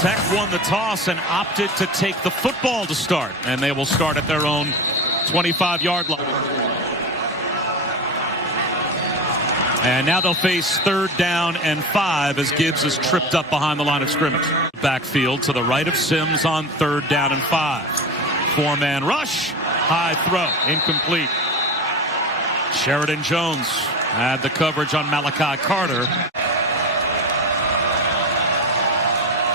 Tech won the toss and opted to take the football to start, and they will start at their own 25-yard line. And now they'll face 3rd down and 5 as Gibbs is tripped up behind the line of scrimmage. Backfield to the right of Sims on 3rd down and 5. 4-man rush, high throw, incomplete. Sheridan Jones had the coverage on Malachi Carter.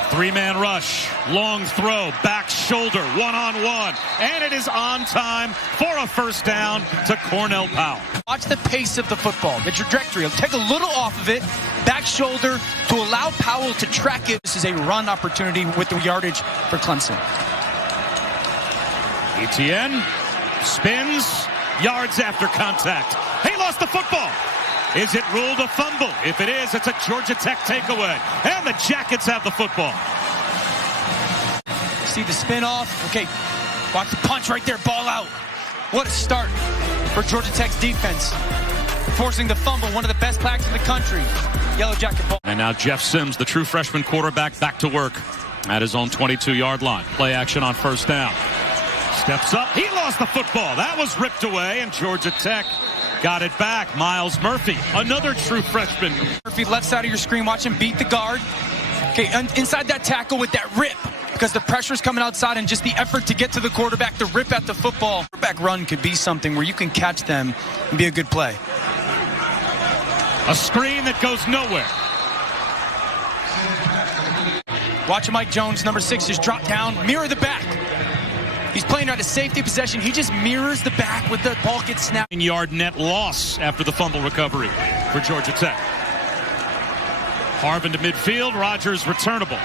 3-man rush, long throw, back shoulder, one-on-one, and it is on time for a 1st down to Cornell Powell. Watch the pace of the football, the trajectory. It'll take a little off of it, back shoulder, to allow Powell to track it. This is a run opportunity with the yardage for Clemson. Etienne spins, yards after contact. He lost the football. Is it ruled a fumble? If it is, it's a Georgia Tech takeaway. And the Jackets have the football. See the spin off. Okay, watch the punch right there, ball out. What a start for Georgia Tech's defense. Forcing the fumble, one of the best backs in the country. Yellow Jacket ball. And now Jeff Sims, the true freshman quarterback, back to work at his own 22-yard line. Play action on 1st down. Steps up. He lost the football. That was ripped away, and Georgia Tech got it back. Miles Murphy, another true freshman. Murphy, left side of your screen, watch him beat the guard. Okay, inside that tackle with that rip, because the pressure's coming outside and just the effort to get to the quarterback, to rip at the football. Quarterback run could be something where you can catch them and be a good play. A screen that goes nowhere. Watch Mike Jones, number 6, just drop down, mirror the back. He's playing out a safety possession. He just mirrors the back with the ball gets snapped. 9-yard net loss after the fumble recovery for Georgia Tech. Harvin to midfield. Rogers returnable.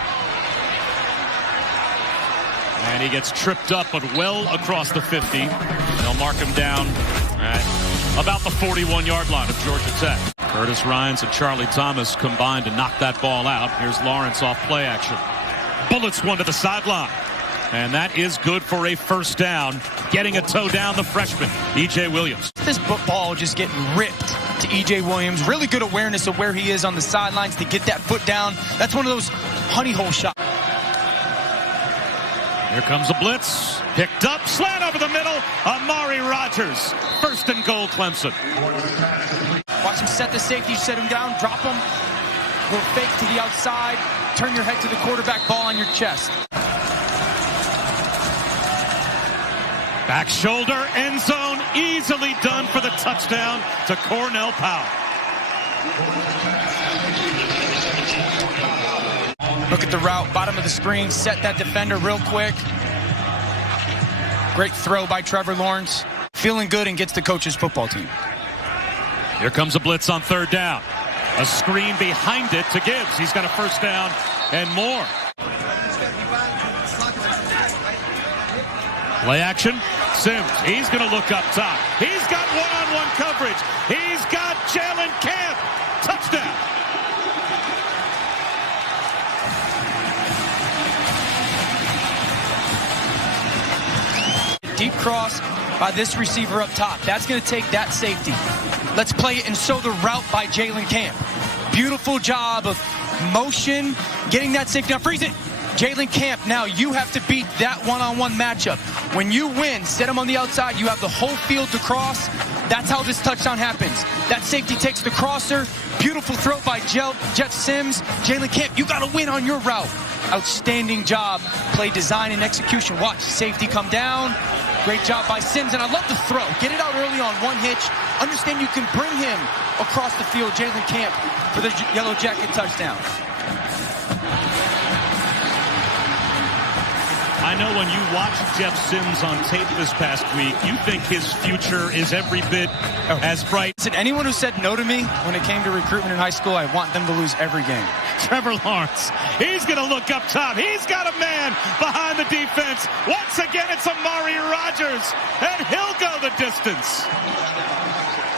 And he gets tripped up, but well across the 50. They'll mark him down at about the 41-yard line of Georgia Tech. Curtis Rhines and Charlie Thomas combined to knock that ball out. Here's Lawrence off play action. Bullets one to the sideline. And that is good for a 1st down. Getting a toe down, the freshman, E.J. Williams. This ball just getting ripped to E.J. Williams. Really good awareness of where he is on the sidelines to get that foot down. That's one of those honey hole shots. Here comes a blitz. Picked up, slant over the middle. Amari Rogers. 1st and goal, Clemson. Watch him set the safety, set him down, drop him. Little fake to the outside. Turn your head to the quarterback, ball on your chest. Back shoulder, end zone, easily done for the touchdown to Cornell Powell. Look at the route, bottom of the screen, set that defender real quick. Great throw by Trevor Lawrence. Feeling good and gets the coach's football team. Here comes a blitz on 3rd down. A screen behind it to Gibbs. He's got a 1st down and more. Play action. Sims, he's going to look up top. He's got one-on-one coverage. He's got Jalen Camp. Touchdown. Deep cross by this receiver up top. That's going to take that safety. Let's play it and show the route by Jalen Camp. Beautiful job of motion, getting that safety. Now freeze it. Jalen Camp, now you have to beat that one-on-one matchup. When you win, set him on the outside, you have the whole field to cross. That's how this touchdown happens. That safety takes the crosser. Beautiful throw by Jeff Sims. Jalen Camp, you got to win on your route. Outstanding job. Play design and execution. Watch safety come down. Great job by Sims, and I love the throw. Get it out early on one hitch. Understand you can bring him across the field, Jalen Camp, for the Yellow Jacket touchdown. I know when you watch Jeff Sims on tape this past week, you think his future is every bit as bright. Listen, anyone who said no to me when it came to recruitment in high school, I want them to lose every game. Trevor Lawrence, he's going to look up top. He's got a man behind the defense. Once again, it's Amari Rogers, and he'll go the distance.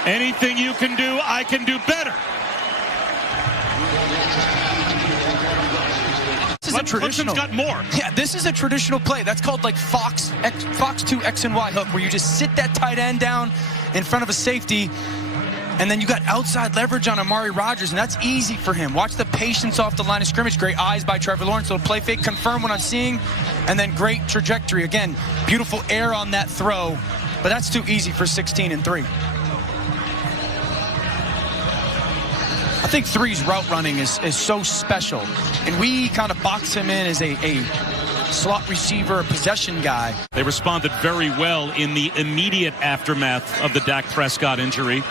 Anything you can do, I can do better. This is a traditional. Clemson's got more. Yeah, this is a traditional play. That's called like Fox 2 X and Y hook, where you just sit that tight end down in front of a safety. And then you got outside leverage on Amari Rodgers, and that's easy for him. Watch the patience off the line of scrimmage. Great eyes by Trevor Lawrence. Little play fake, confirm what I'm seeing, and then great trajectory. Again, beautiful air on that throw, but that's too easy for 16-3. I think 3's route running is so special, and we kind of box him in as a slot receiver, a possession guy. They responded very well in the immediate aftermath of the Dak Prescott injury.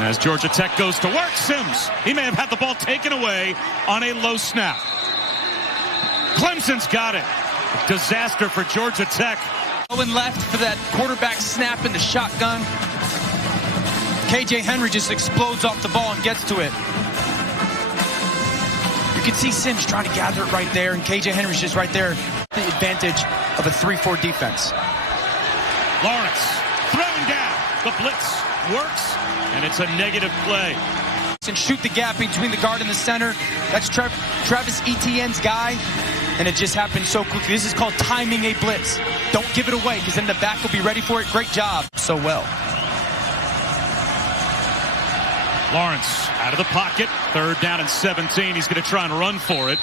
As Georgia Tech goes to work, Sims, he may have had the ball taken away on a low snap. Clemson's got it. Disaster for Georgia Tech. Going left for that quarterback snap in the shotgun. KJ Henry just explodes off the ball and gets to it. You can see Sims trying to gather it right there, and KJ Henry's just right there. The advantage of a 3-4 defense. Lawrence throwing down. The blitz works, and it's a negative play. And shoot the gap between the guard and the center. That's Travis Etienne's guy, and it just happened so quickly. This is called timing a blitz. Don't give it away, because then the back will be ready for it. Great job. So well. Lawrence out of the pocket. 3rd down and 17. He's going to try and run for it,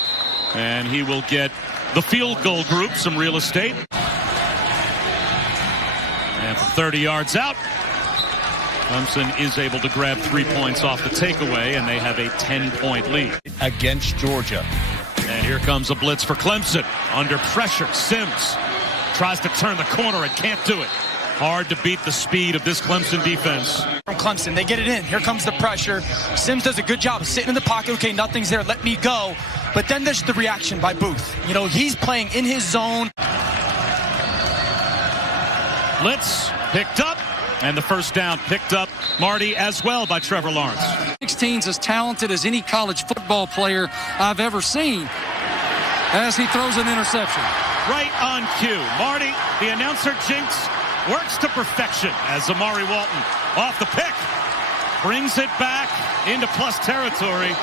and he will get the field goal group some real estate. And from 30 yards out, Clemson is able to grab 3 points off the takeaway, and they have a 10-point lead against Georgia. And here comes a blitz for Clemson. Under pressure, Sims tries to turn the corner and can't do it. Hard to beat the speed of this Clemson defense. From Clemson, they get it in. Here comes the pressure. Sims does a good job of sitting in the pocket. Okay, nothing's there. Let me go. But then there's the reaction by Booth. You know, he's playing in his zone. Blitz picked up, and the first down picked up, Marty, as well by Trevor Lawrence. 16's as talented as any college football player I've ever seen as he throws an interception. Right on cue. Marty, the announcer jinx, works to perfection as Amari Walton off the pick brings it back into plus territory,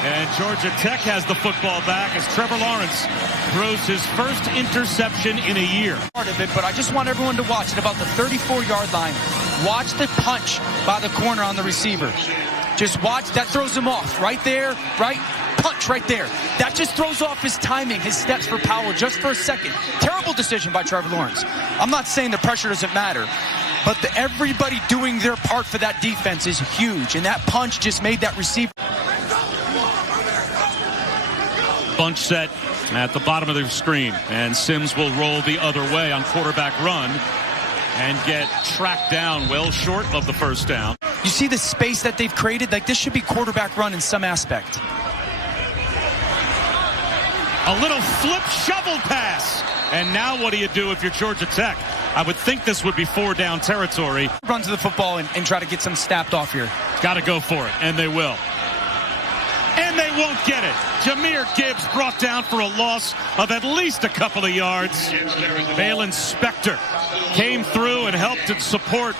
and Georgia Tech has the football back as Trevor Lawrence throws his first interception in a year. Part of it, but I just want everyone to watch at about the 34-yard line. Watch the punch by the corner on the receiver. Just watch. That throws him off right there, right? Punch right there. That just throws off his timing, his steps for power just for a second. Terrible decision by Trevor Lawrence. I'm not saying the pressure doesn't matter, but everybody doing their part for that defense is huge, and that punch just made that receiver. Bunch set at the bottom of the screen, and Sims will roll the other way on quarterback run and get tracked down well short of the first down. You see the space that they've created? Like, this should be quarterback run in some aspect. A little flip shovel pass. And now what do you do if you're Georgia Tech? I would think this would be 4-down territory. Run to the football and try to get some snapped off here. Got to go for it, and they will. And they won't get it. Jahmyr Gibbs brought down for a loss of at least a couple of yards. Balin Spector came through and helped and support.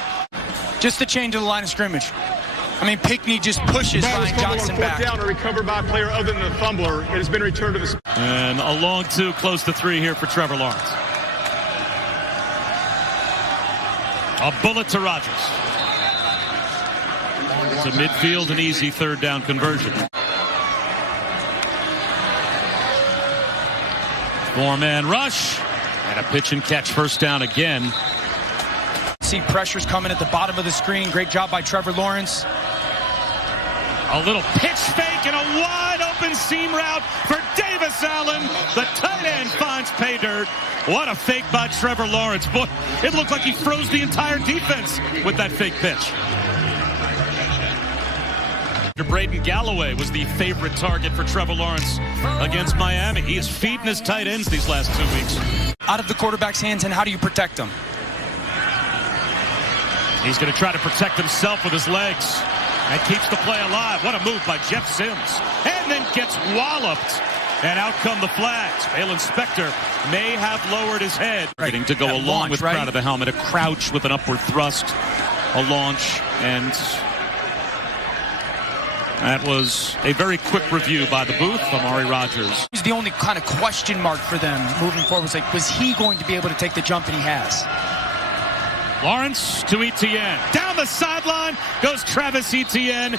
Just the change of the line of scrimmage. I mean, Pickney just pushes Ryan Johnson back. Down or recovered by a player other than the fumbler. It has been returned to the... And a long 2, close to 3 here for Trevor Lawrence. A bullet to Rodgers. To midfield, an easy 3rd down conversion. 4-man rush. And a pitch and catch, 1st down again. See pressures coming at the bottom of the screen. Great job by Trevor Lawrence. A little pitch fake and a wide open seam route for Davis Allen. The tight end finds pay dirt. What a fake by Trevor Lawrence. Boy, it looked like he froze the entire defense with that fake pitch. Braden Galloway was the favorite target for Trevor Lawrence against Miami. He is feeding his tight ends these last 2 weeks. Out of the quarterback's hands, and how do you protect them? He's going to try to protect himself with his legs and keeps the play alive. What a move by Jeff Sims. And then gets walloped. And out come the flags. Balin Spector may have lowered his head. Right. Getting to go That along launch, with right? crowd of the helmet. A crouch with an upward thrust. A launch. And that was a very quick review by the booth. Amari Rodgers. He's the only kind of question mark for them moving forward. Was he going to be able to take the jump, and he has? Lawrence to Etienne. Down the sideline goes Travis Etienne.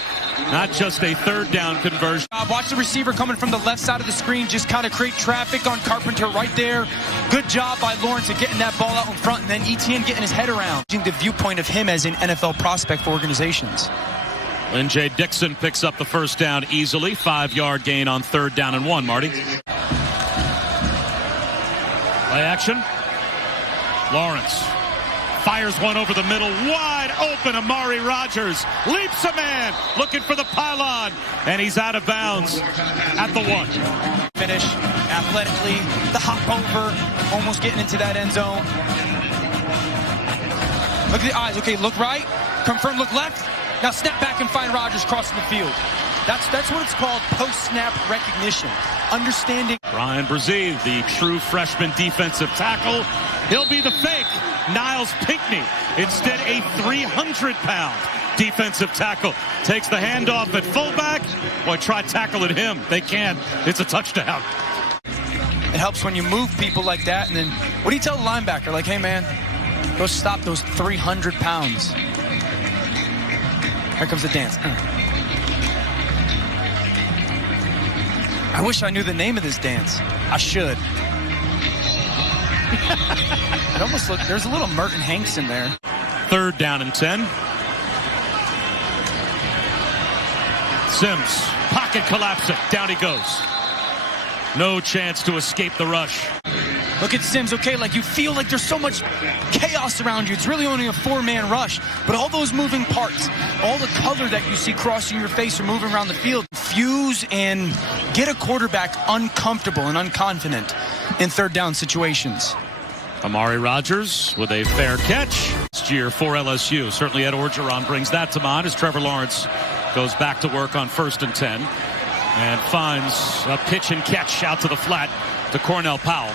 Not just a third down conversion. Watch the receiver coming from the left side of the screen. Just kind of create traffic on Carpenter right there. Good job by Lawrence of getting that ball out in front, and then Etienne getting his head around. The viewpoint of him as an NFL prospect for organizations. Lynn J. Dixon picks up the first down easily. 5-yard gain on 3rd down and 1, Marty. Play action. Lawrence fires one over the middle, wide open. Amari Rogers leaps a man, looking for the pylon, and he's out of bounds at the 1. Finish athletically, the hop over, almost getting into that end zone. Look at the eyes. Okay, look right, confirm, look left. Now snap back and find Rogers crossing the field. That's what it's called, post-snap recognition. Understanding. Brian Brzee, the true freshman defensive tackle. He'll be the fake. Niles Pinckney, instead a 300-pound defensive tackle. Takes the handoff at fullback. Boy, try tackling him. They can't. It's a touchdown. It helps when you move people like that. And then what do you tell the linebacker? Like, hey, man, go stop those 300 pounds. Here comes the dance. I wish I knew the name of this dance. I should. It almost looks, there's a little Merton Hanks in there. 3rd down and 10. Sims, pocket collapsing. Down he goes. No chance to escape the rush. Look at Sims, okay, like you feel like there's so much chaos around you. It's really only a 4-man rush, but all those moving parts, all the color that you see crossing your face or moving around the field, fuse and get a quarterback uncomfortable and unconfident in 3rd down situations. Amari Rogers with a fair catch. Last year for LSU. Certainly Ed Orgeron brings that to mind as Trevor Lawrence goes back to work on 1st and 10 and finds a pitch and catch out to the flat to Cornell Powell.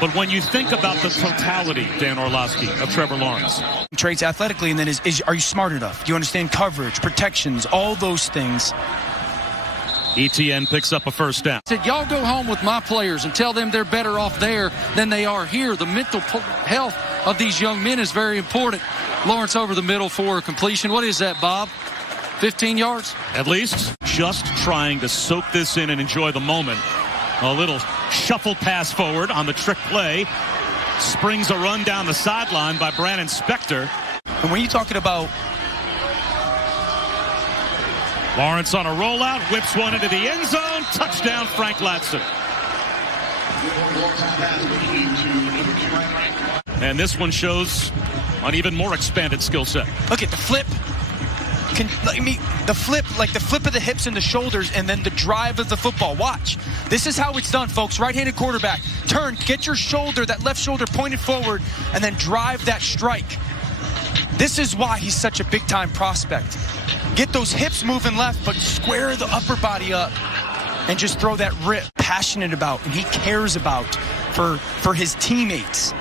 But when you think about the totality, Dan Orlovsky, of Trevor Lawrence. Traits athletically, and then are you smart enough? Do you understand coverage, protections, all those things? Etienne picks up a 1st down. Said, y'all go home with my players and tell them they're better off there than they are here. The mental health of these young men is very important. Lawrence over the middle for a completion. What is that, Bob? 15 yards? At least. Just trying to soak this in and enjoy the moment. A little shuffle pass forward on the trick play. Springs a run down the sideline by Brandon Spector. And when you're talking about Lawrence on a rollout, whips one into the end zone. Touchdown, Frank Latson. And this one shows an even more expanded skill set. Look at the flip. The flip of the hips and the shoulders, and then the drive of the football. Watch. This is how it's done, folks. Right-handed quarterback. Turn, get your shoulder, that left shoulder pointed forward, and then drive that strike. This is why he's such a big-time prospect. Get those hips moving left, but square the upper body up and just throw that rip. Passionate about, and he cares about for his teammates.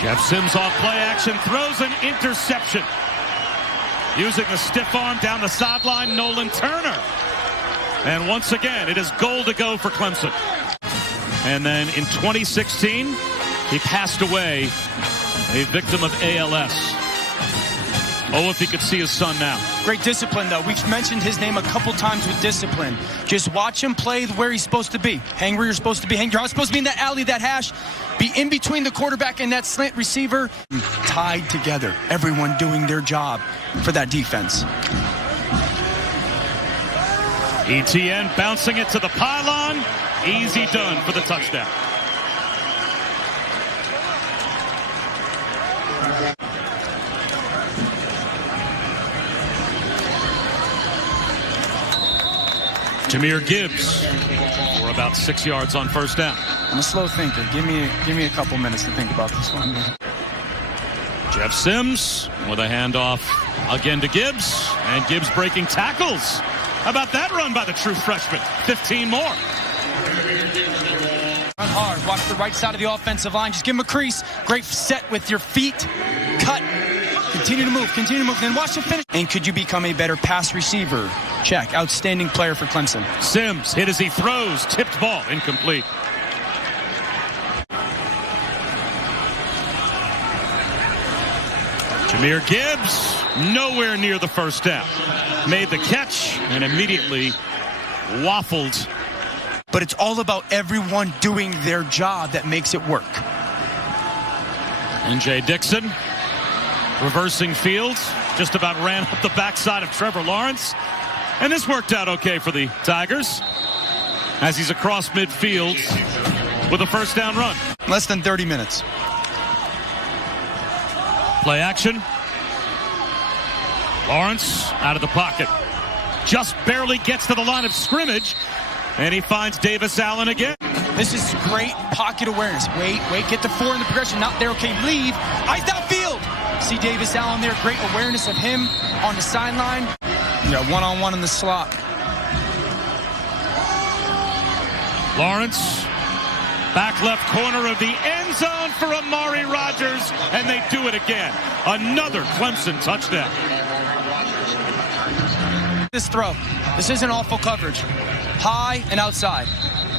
Jeff Sims off play action, throws an interception. Using the stiff arm down the sideline, Nolan Turner. And once again, it is goal to go for Clemson. And then in 2016, he passed away, a victim of ALS. Oh, if he could see his son now. Great discipline, though. We've mentioned his name a couple times with discipline. Just watch him play where he's supposed to be. Hang where you're supposed to be. You're not supposed to be in that alley, that hash. Be in between the quarterback and that slant receiver. Tied together. Everyone doing their job for that defense. Etienne bouncing it to the pylon. Easy done for the touchdown. Jahmyr Gibbs for about 6 yards on 1st down. I'm a slow thinker. Give me a couple minutes to think about this one. Jeff Sims with a handoff again to Gibbs, and Gibbs breaking tackles. How about that run by the true freshman? 15 more. Run hard. Watch the right side of the offensive line. Just give him a crease. Great set with your feet. Cut. Continue to move. Continue to move. Then watch the finish. And could you become a better pass receiver? Check. Outstanding player for Clemson. Sims hit as he throws. Tipped ball. Incomplete. Jahmyr Gibbs, nowhere near the first down. Made the catch and immediately waffled. But it's all about everyone doing their job that makes it work. N.J. Dixon, reversing field, just about ran up the backside of Trevor Lawrence. And this worked out okay for the Tigers as he's across midfield with a first down run. Less than 30 minutes. Play action. Lawrence out of the pocket. Just barely gets to the line of scrimmage. And he finds Davis Allen again. This is great pocket awareness. Wait, get the 4 in the progression. Not there, okay, leave. Eyes downfield. See Davis Allen there. Great awareness of him on the sideline. You got one-on-one in the slot. Lawrence, back left corner of the end zone for Amari Rodgers. And they do it again. Another Clemson touchdown. This throw. This isn't awful coverage. High and outside.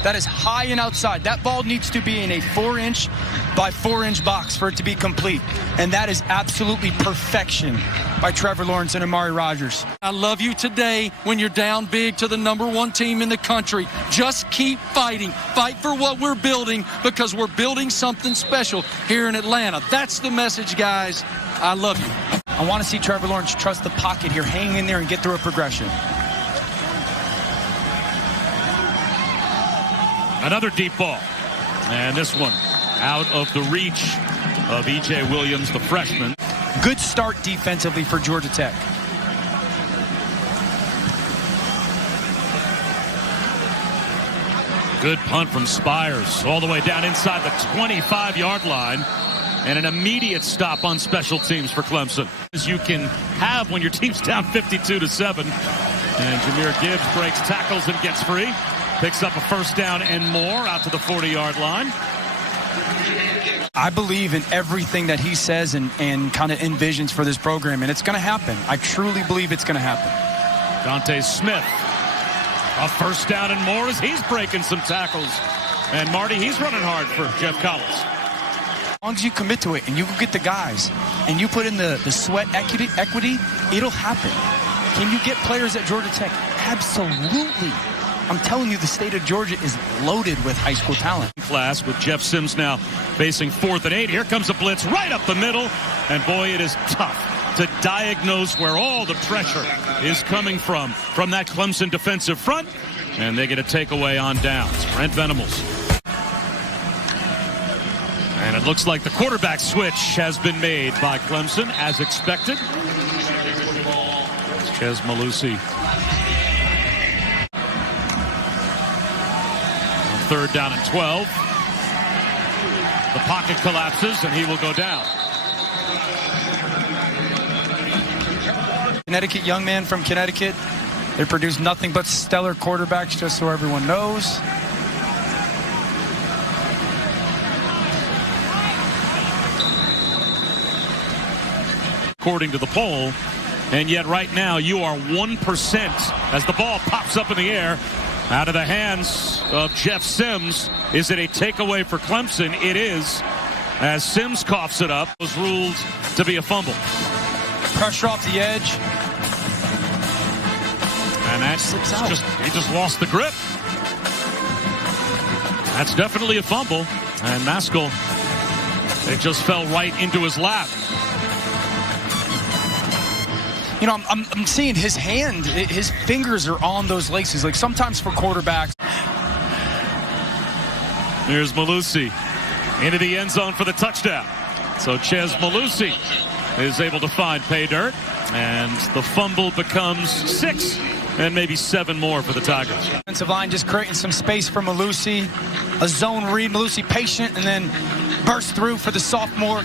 That is high and outside. That ball needs to be in a 4-inch by 4-inch box for it to be complete. And that is absolutely perfection by Trevor Lawrence and Amari Rodgers. I love you today when you're down big to the #1 team in the country. Just keep fighting. Fight for what we're building because we're building something special here in Atlanta. That's the message, guys. I love you. I want to see Trevor Lawrence trust the pocket here, hang in there and get through a progression. Another deep ball. And this one out of the reach of E.J. Williams, the freshman. Good start defensively for Georgia Tech. Good punt from Spires all the way down inside the 25-yard line. And an immediate stop on special teams for Clemson. As you can have when your team's down 52-7. And Jahmyr Gibbs breaks tackles and gets free. Picks up a first down and more out to the 40-yard line. I believe in everything that he says and kind of envisions for this program, and it's going to happen. I truly believe it's going to happen. Dante Smith, a first down and more as he's breaking some tackles. And Marty, he's running hard for Jeff Collins. As long as you commit to it and you go get the guys and you put in the sweat equity, it'll happen. Can you get players at Georgia Tech? Absolutely. I'm telling you, the state of Georgia is loaded with high school talent. Class with Jeff Sims now facing 4th and 8. Here comes a blitz right up the middle. And boy, it is tough to diagnose where all the pressure is coming from that Clemson defensive front. And they get a takeaway on downs. Brent Venables. And it looks like the quarterback switch has been made by Clemson as expected. Chez Malusi. 3rd down and 12. The pocket collapses and he will go down. Connecticut young man from Connecticut. They produce nothing but stellar quarterbacks, just so everyone knows. According to the poll, and yet right now you are 1% as the ball pops up in the air. Out of the hands of Jeff Sims. Is it a takeaway for Clemson? It is, as Sims coughs it up. Was ruled to be a fumble. Pressure off the edge. And that's he just lost the grip. That's definitely a fumble. And Maskell, it just fell right into his lap. You know, I'm seeing his hand, his fingers are on those laces. Like sometimes for quarterbacks. Here's Malusi into the end zone for the touchdown. So Chez Malusi is able to find pay dirt. And the fumble becomes 6 and maybe 7 more for the Tigers. Defensive line just creating some space for Malusi. A zone read. Malusi patient and then burst through for the sophomore.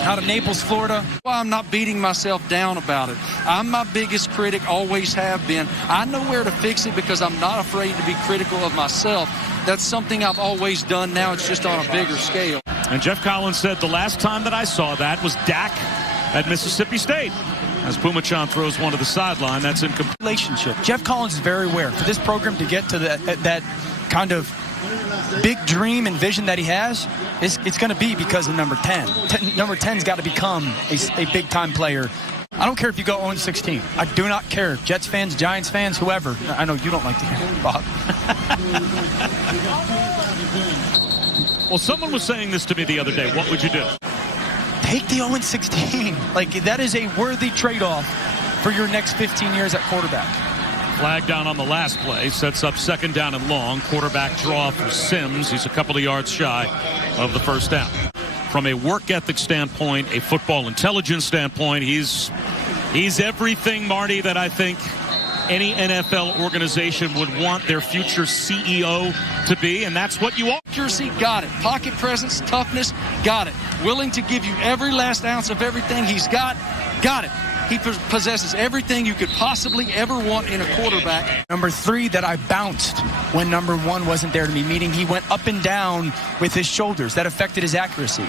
Out of Naples, Florida. Well, I'm not beating myself down about it. I'm my biggest critic, always have been. I know where to fix it because I'm not afraid to be critical of myself. That's something I've always done. Now it's just on a bigger scale. And Jeff Collins said the last time that I saw that was Dak at Mississippi State. As Pumachan throws one to the sideline, that's incomplete. Relationship. Jeff Collins is very aware for this program to get to that kind of big dream and vision that he has, it's going to be because of number 10. Number 10's got to become a big-time player. I don't care if you go 0-16. I do not care. Jets fans, Giants fans, whoever. I know you don't like to hear it, Bob. Well, someone was saying this to me the other day. What would you do? Take the 0-16. Like, that is a worthy trade-off for your next 15 years at quarterback. Flag down on the last play. Sets up 2nd down and long. Quarterback draw for Sims. He's a couple of yards shy of the first down. From a work ethic standpoint, a football intelligence standpoint, he's everything, Marty, that I think any NFL organization would want their future CEO to be, and that's what you are. Accuracy, got it. Pocket presence, toughness, got it. Willing to give you every last ounce of everything he's got it. He possesses everything you could possibly ever want in a quarterback. Number 3 that I bounced when number 1 wasn't there to me, meaning he went up and down with his shoulders. That affected his accuracy.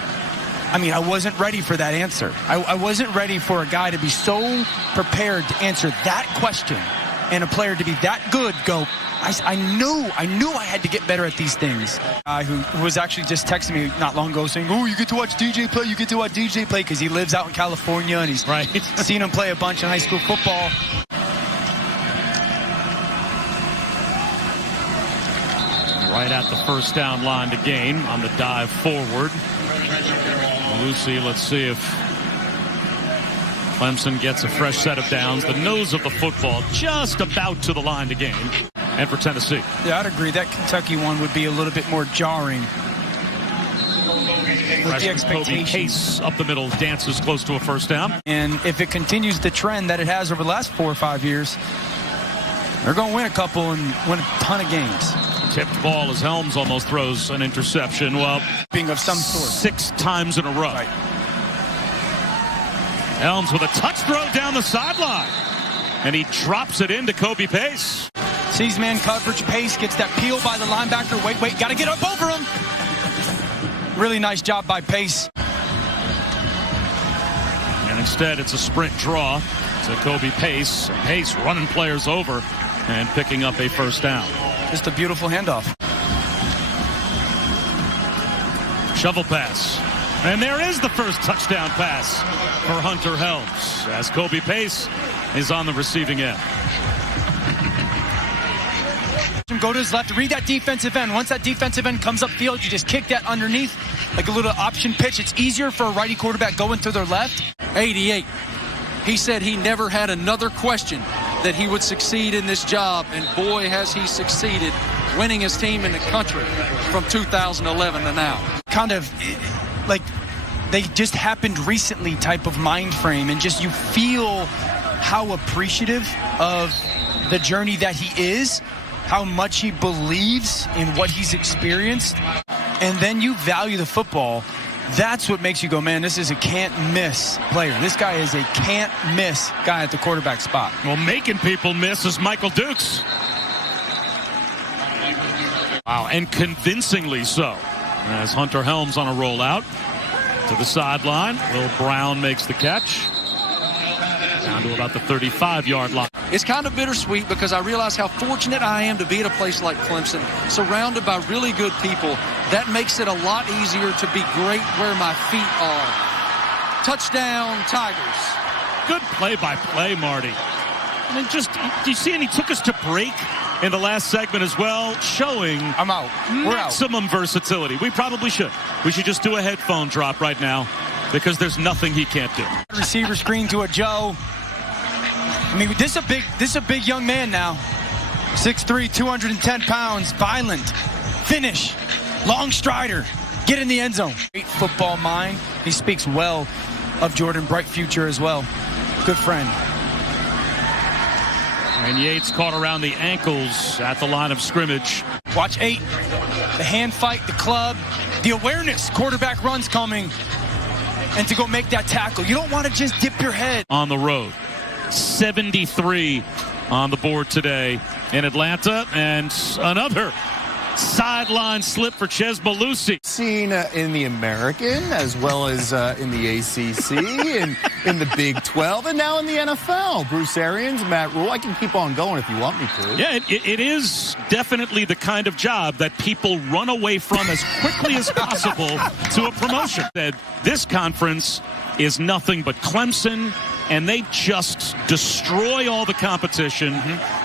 I mean, I wasn't ready for that answer. I wasn't ready for a guy to be so prepared to answer that question and a player to be that good go, I knew I had to get better at these things. Who was actually just texting me not long ago saying, oh, you get to watch DJ play, because he lives out in California and he's seen him play a bunch in high school football. Right at the first down line to gain on the dive forward. Lucy, let's see if Clemson gets a fresh set of downs. The nose of the football just about to the line to gain. And for Tennessee. Yeah, I'd agree. That Kentucky one would be a little bit more jarring. With the expectations. Pace up the middle, dances close to a first down. And if it continues the trend that it has over the last 4 or 5 years, they're going to win a couple and win a ton of games. Tipped ball as Helms almost throws an interception. Well, being of some sort. 6 times in a row. Right. Helms with a touch throw down the sideline. And he drops it into Kobe Pace. Sees man coverage. Pace gets that peel by the linebacker. Wait, got to get up over him. Really nice job by Pace. And instead, it's a sprint draw to Kobe Pace. Pace running players over and picking up a first down. Just a beautiful handoff. Shovel pass. And there is the first touchdown pass for Hunter Helms as Kobe Pace is on the receiving end. Go to his left, read that defensive end. Once that defensive end comes upfield, you just kick that underneath like a little option pitch. It's easier for a righty quarterback going to their left. 88. He said he never had another question that he would succeed in this job, and boy, has he succeeded, winning his team in the country from 2011 to now. Kind of like they just happened recently type of mind frame, and just you feel how appreciative of the journey that he is, how much he believes in what he's experienced, and then you value the football. That's what makes you go, man, this is a can't-miss player. This guy is a can't-miss guy at the quarterback spot. Well, making people miss is Michael Dukes. Wow, and convincingly so. As Hunter Helms on a rollout to the sideline. Will Brown makes the catch. Down to about the 35-yard line. It's kind of bittersweet because I realize how fortunate I am to be at a place like Clemson, surrounded by really good people. That makes it a lot easier to be great where my feet are. Touchdown, Tigers. Good play-by-play, Marty. And then just, do you see, and he took us to break in the last segment as well, showing I'm out. We're maximum versatility. We probably should. We should just do a headphone drop right now because there's nothing he can't do. Receiver screen to a Joe. I mean, this is a big young man now. 6'3", 210 pounds, violent, finish, long strider, get in the end zone. Great football mind. He speaks well of Jordan, bright future as well. Good friend. And Yates caught around the ankles at the line of scrimmage. Watch 8. The hand fight, the club, the awareness. Quarterback runs coming. And to go make that tackle. You don't want to just dip your head. On the road. 73 on the board today in Atlanta. And another sideline slip for Ches Belusi. Seen in the American as well as in the ACC. And in the Big 12 and now in the NFL. Bruce Arians, Matt Rule. I can keep on going if you want me to. Yeah, it is definitely the kind of job that people run away from as quickly as possible to a promotion. This conference is nothing but Clemson, and they just destroy all the competition.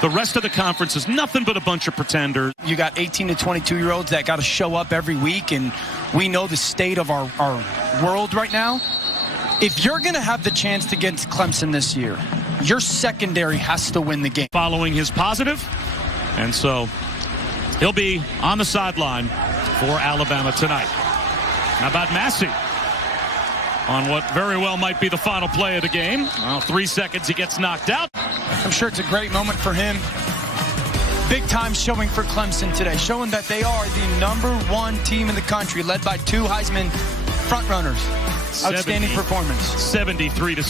The rest of the conference is nothing but a bunch of pretenders. You got 18 to 22-year-olds that got to show up every week, and we know the state of our world right now. If you're going to have the chance to get to Clemson this year, your secondary has to win the game. Following his positive, and so he'll be on the sideline for Alabama tonight. How about Massey on what very well might be the final play of the game? Well, 3 seconds, he gets knocked out. I'm sure it's a great moment for him. Big time showing for Clemson today, showing that they are the #1 team in the country, led by 2 Heisman frontrunners. Outstanding performance. 73-6.